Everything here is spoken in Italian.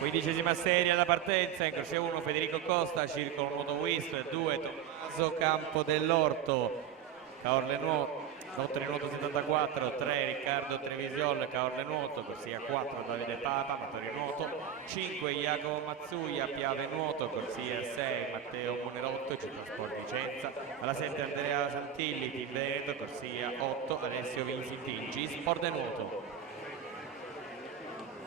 15ª serie alla partenza, in croce 1 Federico Costa, circolo nuoto Whisper, 2 Tommaso Campo dell'Orto, Caorle Nuoto, Notte di Nuoto 74, 3 Riccardo Trevisiol, Caorle Nuoto, corsia 4 Davide Papa, Amatori Nuoto, 5 Jacopo Mazzuia, Piave Nuoto, corsia 6 Matteo Munerotto, Ciclosport Vicenza, alla 7 Andrea Santilli, Team Veneto, corsia 8 Alessio Vinci, G Sport Nuoto.